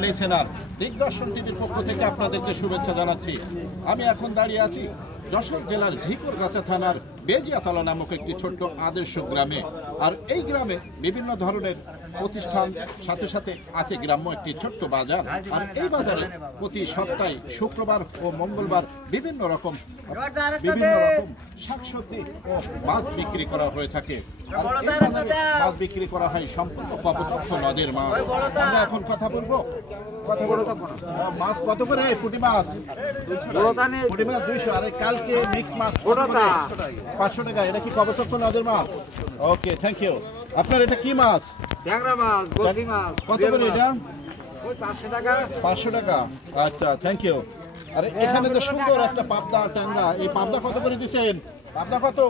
Listener দিগদর্শন টিভির পক্ষ থেকে আপনাদেরকে শুভেচ্ছা জানাচ্ছি। আমি এখন দাঁড়িয়ে আছি যশোর জেলার ঝিকরগাছা থানার বেজিয়াতলা নামক একটি ছোট্ট আদর্শ গ্রামে। আর এই গ্রামে বিভিন্ন ধরনের প্রতিষ্ঠান, সাথে সাথে আছে গ্রাম্য একটি ছোট্ট বাজার। আর এই বাজারে প্রতি সপ্তাহে শুক্রবার ও মঙ্গলবার বিভিন্ন রকম শাকসবজি ও মাছ বিক্রি করা হয়ে থাকে। আর মাছ বিক্রি করা হয় সম্পূর্ণ কপোতাক্ষ নদের মাছ। আমরা এখন কথা বলবো। মাছ কত করে? পুঁটি মাছ 200, আর কালকে মিক্স মাছ 500 টাকা। এটা কি কপোতাক্ষ নদের মাছ? ওকে, থ্যাংক ইউ। আপনার এটা কি মাছ? ট্যাংরা মাছ, বসি মাছ। কত করে এটা? 500 টাকা। 500 টাকা, আচ্ছা, থ্যাংক ইউ। আরে এখানে তো সুন্দর একটা পাবদা ট্যাংরা। এই পাবদা কত করে দিচ্ছেন? পাবদা কত?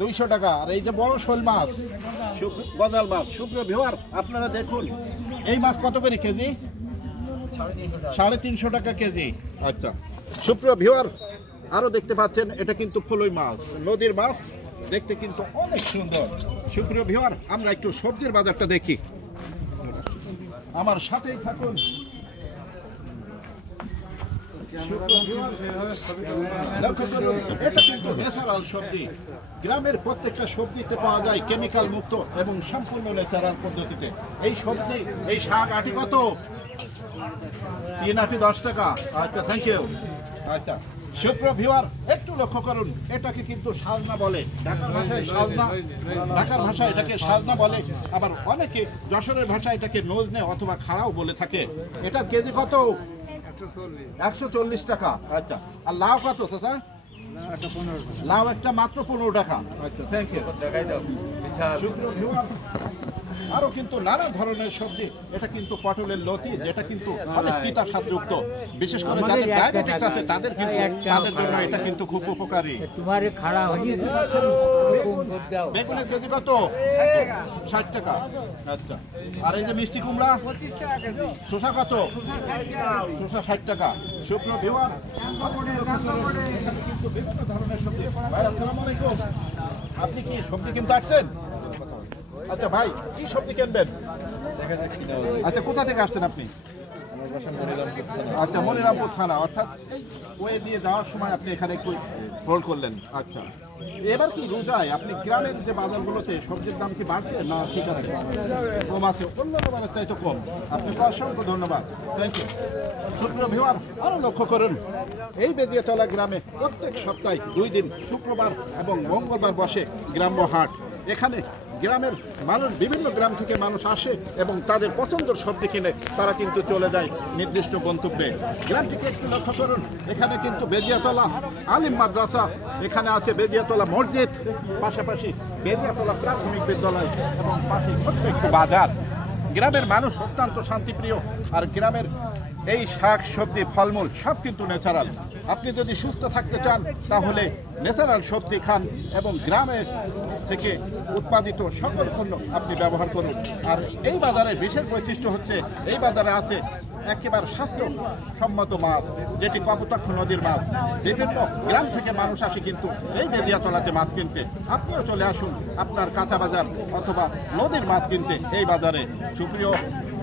200 টাকা। আর এই যে বড় শোল মাছ, গজাল মাছ। সুপ্রিয় ভিউয়ার, আপনারা দেখুন এই মাছ কত করে কেজি? 350 টাকা কেজি। আচ্ছা সুপ্রিয় ভিউয়ার, আরো দেখতে পাচ্ছেন এটা কিন্তু ফলই মাছ, নদীর মাছ, দেখতে কিন্তু অনেক সুন্দর। সুপ্রিয় ভিউয়ার, আমরা একটু সবজির বাজারটা দেখি, আমার সাথেই থাকুন। এটা কিন্তু ন্যাচারাল সবজি। গ্রামের প্রত্যেকটা সবজিতে পাওয়া যায় কেমিক্যাল মুক্ত এবং সম্পূর্ণ ন্যাচারাল পদ্ধতিতে। এই সবজি, এই শাক আটি কত? 3 আটি 10 টাকা। আচ্ছা, থ্যাংক ইউ। আচ্ছা সুপ্রিয় ভিউয়ার, একটু লক্ষ্য করুন, এটাকে কিন্তু সাজনা বলে। ঢাকার ভাষায় সাজনা, ঢাকার ভাষায় এটাকে সাজনা বলে। আবার অনেকে যশোরের ভাষায় এটাকে নজনে অথবা খাড়াও বলে থাকে। এটা কেজি কত? 140 টাকা। আচ্ছা, আর লাউ কত চাচা? লাউ একটা মাত্র 15 টাকা। আচ্ছা, থ্যাংক ইউ। আরো কিন্তু নানা ধরনের সবজি। এটা কিন্তু পটলের লতি, যেটা কিন্তু অনেক তিতা স্বাদযুক্ত। বিশেষ করে যাদের ডায়াবেটিস আছে তাদের জন্য এটা কিন্তু খুব উপকারী। বেগুনের কেজি কত? 60 টাকা। আচ্ছা, আর এই যে মিষ্টি কুমড়া? 25 টাকা কেজি। শসা কত? শসা 60 টাকা। সুপ্রিয় ভিউয়ার, কিন্তু বিভিন্ন ধরনের সবজি। ভাই আসসালামু আলাইকুম, আপনি কি সবজি কিনতে আসছেন? আচ্ছা ভাই, কি সবজি কিনবেন? আচ্ছা, কোথা থেকে আসছেন আপনি? আচ্ছা, মনিরামপুর থানা, অর্থাৎ ওয়ে দিয়ে যাওয়ার সময় আপনি এখানে একটু হোল্ড করলেন। আচ্ছা, এবার কি রোজায় আপনি গ্রামের যে বাজারগুলোতে সবজির দাম কি বাড়ছে না ঠিক আছে? কম আছে, অন্যান্য বাজার চাইতে কম। আপনাকে অসংখ্য ধন্যবাদ, থ্যাংক ইউ। সুপ্রিয় ভিউয়ার, আরও লক্ষ্য করুন, এই বেজিয়াতলা গ্রামে প্রত্যেক সপ্তাহে 2 দিন শুক্রবার এবং মঙ্গলবার বসে গ্রাম্য হাট। এখানে গ্রামের মানুষ, বিভিন্ন গ্রাম থেকে মানুষ আসে এবং তাদের পছন্দের সবজি কিনে তারা কিন্তু চলে যায় নির্দিষ্ট গন্তব্যে। গ্রামটিকে একটু লক্ষ্য করুন, এখানে কিন্তু বেজিয়াতলা আলিম মাদ্রাসা, এখানে আছে বেজিয়াতলা মসজিদ, পাশাপাশি বেজিয়াতলা প্রাথমিক বিদ্যালয় এবং পাশে ছোট্ট একটু বাজার। গ্রামের মানুষ অত্যন্ত শান্তিপ্রিয়। আর গ্রামের এই শাক সবজি ফলমূল সব কিন্তু ন্যাচারাল। আপনি যদি সুস্থ থাকতে চান তাহলে ন্যাচারাল সবজি খান এবং গ্রামে থেকে উৎপাদিত সকল পণ্য আপনি ব্যবহার করুন। আর এই বাজারের বিশেষ বৈশিষ্ট্য হচ্ছে, এই বাজারে আছে একেবারে স্বাস্থ্যসম্মত মাছ, যেটি কপোতাক্ষ নদীর মাছ। বিভিন্ন গ্রাম থেকে মানুষ আসে কিন্তু এই বেজিয়াতলাতে মাছ কিনতে। আপনিও চলে আসুন আপনার কাঁচা বাজার অথবা নদীর মাছ কিনতে এই বাজারে। সুপ্রিয়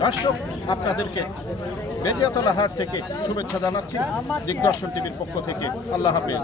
দর্শক, আপনাদেরকে বেজিয়াতলা হাট থেকে শুভেচ্ছা জানাচ্ছি দিগদর্শন টিভির পক্ষ থেকে। আল্লাহ হাফেজ।